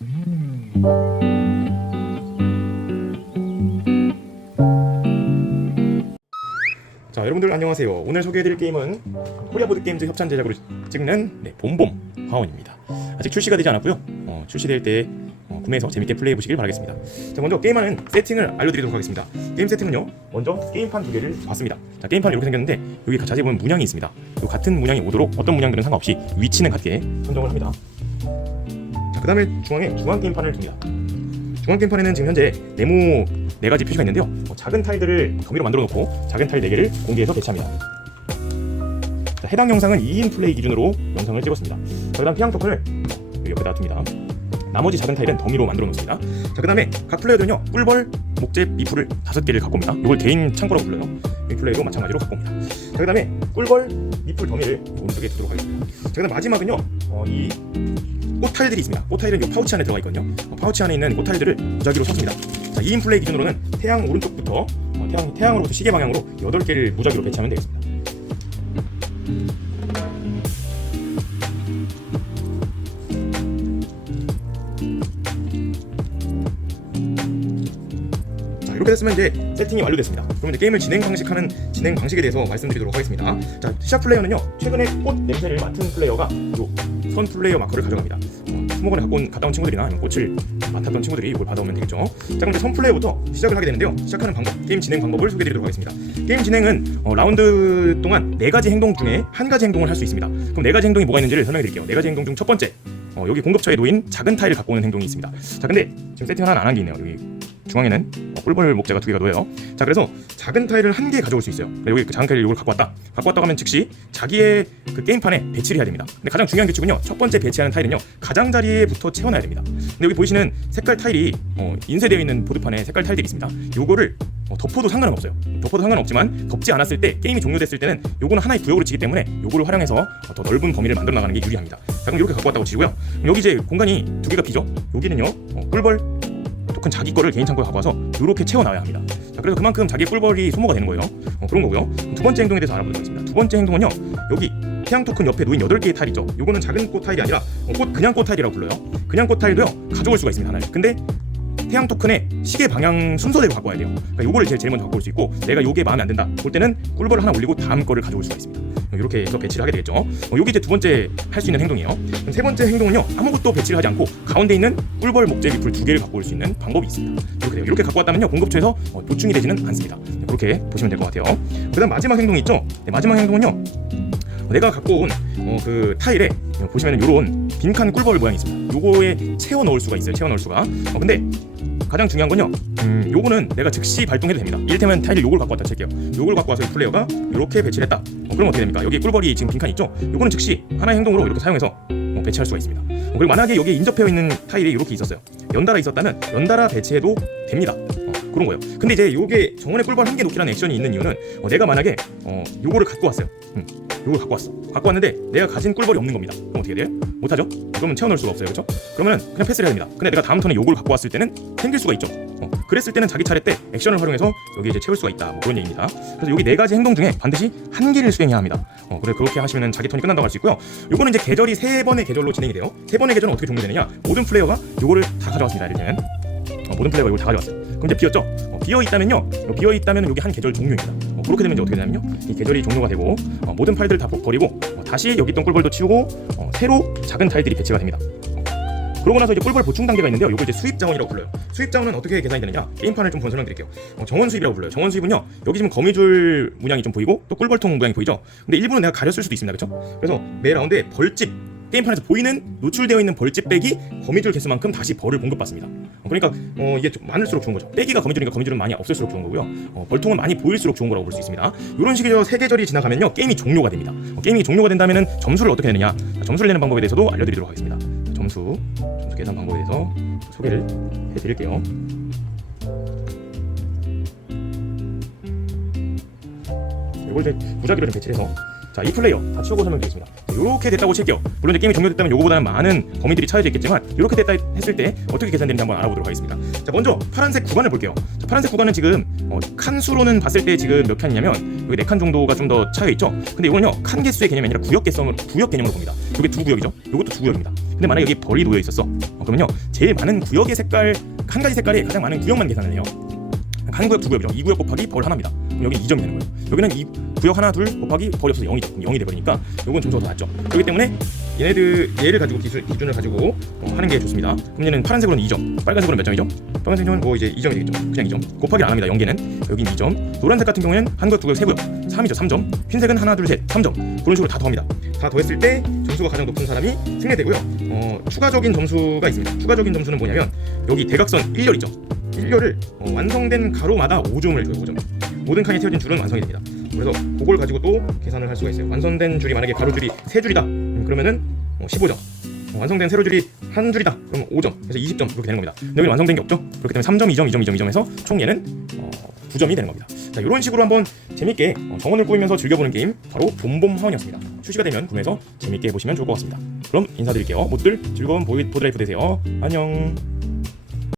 자, 여러분들 안녕하세요. 오늘 소개해드릴 게임은 코리아보드게임즈 협찬 제작으로 찍는 봄봄 화원입니다. 아직 출시가 되지 않았고요. 출시될 때 구매해서 재밌게 플레이해보시길 바라겠습니다. 자, 먼저 게임하는 세팅을 알려드리도록 하겠습니다. 게임 세팅은요, 먼저 게임판 두 개를 봤습니다. 자, 게임판은 이렇게 생겼는데 여기 자세히 보면 문양이 있습니다. 같은 문양이 오도록 어떤 문양들은 상관없이 위치는 같게 선정을 합니다. 자, 그 다음에 중앙에 중앙 게임판을 둡니다. 중앙 게임판에는 지금 현재 네모 4가지 표시가 있는데요, 작은 타일들을 더미로 만들어 놓고 작은 타일 4개를 공개해서 배치합니다. 자, 해당 영상은 2인 플레이 기준으로 영상을 찍었습니다. 자, 그 다음 피앙 토큰을 여기 옆에다 둡니다. 나머지 작은 타일은 더미로 만들어 놓습니다. 자, 그 다음에 각 플레이어들은요, 꿀벌, 목재, 미풀을 5개를 갖고 옵니다. 이걸 개인 창고라고 불러요. 이 플레이로 마찬가지로 갖고 옵니다. 자, 그 다음에 꿀벌, 미풀 더미를 오른쪽에 두도록 하겠습니다. 자, 그 다음 마지막은요, 이 꽃타일들이 있습니다. 꽃타일은 이 파우치 안에 들어가 있거든요. 파우치 안에 있는 꽃타일들을 무작위로 섞습니다. 자, 2인 플레이 기준으로는 태양 오른쪽부터 태양으로부터 시계 방향으로 8개를 무작위로 배치하면 되겠습니다. 자, 이렇게 됐으면 이제 세팅이 완료됐습니다. 그럼 이제 게임을 진행 방식에 대해서 말씀드리도록 하겠습니다. 자, 시작 플레이어는요, 최근에 꽃 냄새를 맡은 플레이어가 선 플레이어 마커를 가져갑니다. 스모건에 갖다 온 친구들이나 아니면 꽃을 맡았던 친구들이 이걸 받아오면 되겠죠. 자, 그럼 이제 선 플레이어부터 시작을 하게 되는데요, 시작하는 방법, 게임 진행 방법을 소개해드리도록 하겠습니다. 게임 진행은 라운드 동안 4가지 행동 중에 1가지 행동을 할 수 있습니다. 그럼 4가지 행동이 뭐가 있는지를 설명해드릴게요. 4가지 행동 중 첫 번째, 여기 공급처에 놓인 작은 타일을 갖고 오는 행동이 있습니다. 자, 근데 지금 세팅 하나 안 한 게 있네요. 여기 중앙에는 꿀벌 목재가 2개가 놓여요. 자, 그래서 작은 타일을 1개 가져올 수 있어요. 여기 그 작은 타일 이걸 갖고 왔다고 하면 즉시 자기의 그 게임판에 배치를 해야 됩니다. 근데 가장 중요한 규칙은요, 첫 번째 배치하는 타일은요, 가장자리에부터 채워놔야 됩니다. 근데 여기 보이시는 색깔 타일이 인쇄되어 있는 보드판에 색깔 타일들이 있습니다. 요거를 덮어도 상관은 없어요. 덮어도 상관없지만 덮지 않았을 때, 게임이 종료됐을 때는 요거는 하나의 구역으로 치기 때문에 요거를 활용해서 더 넓은 범위를 만들어 나가는 게 유리합니다. 자, 그럼 이렇게 갖고 왔다고 치고요. 여기 이제 공간이 2개가 비죠. 여기는요, 꿀벌 토큰 자기 거를 개인 창고에 갖고 와서 이렇게 채워놔야 합니다. 자, 그래서 그만큼 자기 꿀벌이 소모가 되는 거예요. 그런 거고요. 두 번째 행동에 대해서 알아보도록 하겠습니다. 두 번째 행동은요, 여기 태양 토큰 옆에 놓인 8개의 타일 있죠. 요거는 작은 꽃 타일이 아니라 그냥 꽃 타일이라고 불러요. 그냥 꽃 타일도요, 가져올 수가 있습니다, 하나를. 근데 태양 토큰의 시계 방향 순서대로 갖고 와야 돼요. 그러니까 요거를 제일 먼저 갖고 올 수 있고, 내가 요게 마음에 안 든다 볼 때는 꿀벌을 하나 올리고 다음 거를 가져올 수가 있습니다. 이렇게 해서 배치를 하게 되겠죠. 요게 이제 두 번째 할 수 있는 행동이에요. 그럼 세 번째 행동은요, 아무것도 배치를 하지 않고 가운데 있는 꿀벌, 목재, 미풀 2개를 갖고 올 수 있는 방법이 있습니다. 이렇게 돼요. 이렇게 갖고 왔다면요, 공급처에서 보충이 되지는 않습니다. 그렇게 보시면 될 것 같아요. 그 다음 마지막 행동이 있죠. 마지막 행동은요, 내가 갖고 온 그 타일에 보시면 요런 빈칸 꿀벌 모양이 있습니다. 요거에 채워 넣을 수가 있어요. 채워 넣을 수가. 근데 가장 중요한 건요, 요거는 내가 즉시 발동해도 됩니다. 이를테면 타일을 요걸 갖고 왔다 칠게요. 요걸 갖고 와서 이 플레이어가 이렇게 배치를 했다. 그럼 어떻게 됩니까? 여기 꿀벌이 지금 빈칸 있죠? 요거는 즉시 하나의 행동으로 이렇게 사용해서 배치할 수가 있습니다. 그리고 만약에 여기에 인접해 있는 타일이 이렇게 있었어요. 연달아 있었다면 연달아 배치해도 됩니다. 그런 거예요. 근데 이제 요게 정원에 꿀벌 1개 놓기라는 액션이 있는 이유는, 내가 만약에 요거를 갖고 왔어요. 요걸 갖고 왔는데 내가 가진 꿀벌이 없는 겁니다. 그럼 어떻게 돼요? 못하죠? 그러면 채워넣을 수가 없어요. 그렇죠? 그러면은 그냥 패스를 해야 됩니다. 근데 내가 다음 턴에 요걸 갖고 왔을 때는 생길 수가 있죠. 그랬을 때는 자기 차례 때 액션을 활용해서 여기 이제 채울 수가 있다, 그런 얘기입니다. 그래서 여기 4가지 행동 중에 반드시 1개를 수행해야 합니다. 그래, 그렇게 하시면 자기 턴이 끝난다고 할 수 있고요. 요거는 이제 계절이 3번의 계절로 진행이 돼요. 3번의 계절은 어떻게 종료되느냐, 모든 플레이어가 요거를 다 가져왔습니다. 이를테면 모든 플레이어가 이걸 다 가져왔어요. 그럼 이제 비었죠? 비어있다면 여기 한 계절 종료입니다. 그렇게 되면 이제 어떻게 되냐면요, 이 계절이 종료가 되고 모든 파일들을 다 버리고 다시 여기 있던 꿀벌도 치우고 새로 작은 타일들이 배치가 됩니다. 그러고 나서 이제 꿀벌 보충 단계가 있는데요, 요걸 이제 수입 자원이라고 불러요. 수입 자원은 어떻게 계산이 되느냐, 게임판을 좀 설명드릴게요. 정원 수입이라고 불러요. 정원 수입은요, 여기 지금 거미줄 문양이 좀 보이고 또 꿀벌통 모양이 보이죠. 근데 일부는 내가 가렸을 수도 있습니다. 그렇죠? 그래서 매 라운드에 벌집, 게임판에서 보이는 노출되어 있는 벌집 빼기 거미줄 개수만큼 다시 벌을 공급받습니다. 그러니까 이게 좀 많을수록 좋은 거죠. 빼기가 거미줄이니까 거미줄은 많이 없을수록 좋은 거고요. 벌통은 많이 보일수록 좋은 거라고 볼 수 있습니다. 이런 식으로 3계절이 지나가면요, 게임이 종료가 됩니다. 게임이 종료가 된다면은 점수를 어떻게 내느냐, 점수를 내는 방법에 대해서도 알려드리도록 하겠습니다. 점수 계산 방법에 대해서 소개를 해드릴게요. 이걸 이제 무작위로 좀 배치해서, 자, 이 플레이어 다 치우고 설명드리겠습니다. 이렇게 됐다고 칠게요. 물론 이제 게임이 종료됐다면 요거보다는 많은 범위들이 차여져 있겠지만, 이렇게 됐다 했을 때 어떻게 계산되는지 한번 알아보도록 하겠습니다. 자, 먼저 파란색 구간을 볼게요. 자, 파란색 구간은 지금 칸수로는 봤을 때 지금 몇 칸이냐면 여기 4칸 정도가 좀 더 차여 있죠. 근데 이거는요, 칸 개수의 개념이 아니라 구역 개념으로 봅니다. 이게 2구역이죠. 이것도 2구역입니다. 근데 만약에 여기 벌이 놓여 있었어. 그러면요 제일 많은 구역의 색깔, 한 가지 색깔에 가장 많은 구역만 계산을 해요. 한 구역 두 구역이죠. 2구역 곱하기 벌 하나입니다. 그럼 여기는 2점이 되는 거예요. 여기는 이 구역 하나 둘 곱하기 벌이 없어서 0이죠. 그럼 0이 돼버리니까 요건 점수가 더 낮죠. 그렇기 때문에 얘를 가지고 기준을 가지고 하는 게 좋습니다. 그럼 얘는 파란색으로는 2점, 빨간색으로는 몇 점이죠? 빨간색은 뭐 이제 2점이 되겠죠. 그냥 2점. 곱하기를 안 합니다. 연계는 여긴 2점. 노란색 같은 경우에는 한 구역 두 구역 세 구역 3이죠. 3점. 흰색은 하나 둘 셋 3점. 그런 식으로 다 더합니다. 다 더했을 때 점수가 가장 높은 사람이 승리되고요. 추가적인 점수가 있습니다. 추가적인 점수는 뭐냐면 여기 대각선 1열 있죠. 1열을 완성된 가로마다 5점을 줘요. 5점. 모든 칸이 채워진 줄은 완성이 됩니다. 그래서 그걸 가지고 또 계산을 할 수가 있어요. 완성된 줄이 만약에 가로줄이 3줄이다. 그러면은 15점. 완성된 세로줄이 한 줄이다. 그럼 5점. 그래서 20점 그렇게 되는 겁니다. 근데 여기 완성된 게 없죠. 그렇기 때문에 3점, 2점, 2점, 2점 해서 총 얘는 9점이 되는 겁니다. 자, 이런 식으로 한번 재밌게 정원을 꾸미면서 즐겨보는 게임 바로 봄봄 하원이었습니다. 출시가 되면 구매해서 재밌게 해보시면 좋을 것 같습니다. 그럼 인사드릴게요. 모두들 즐거운 보드라이프 되세요. 안녕.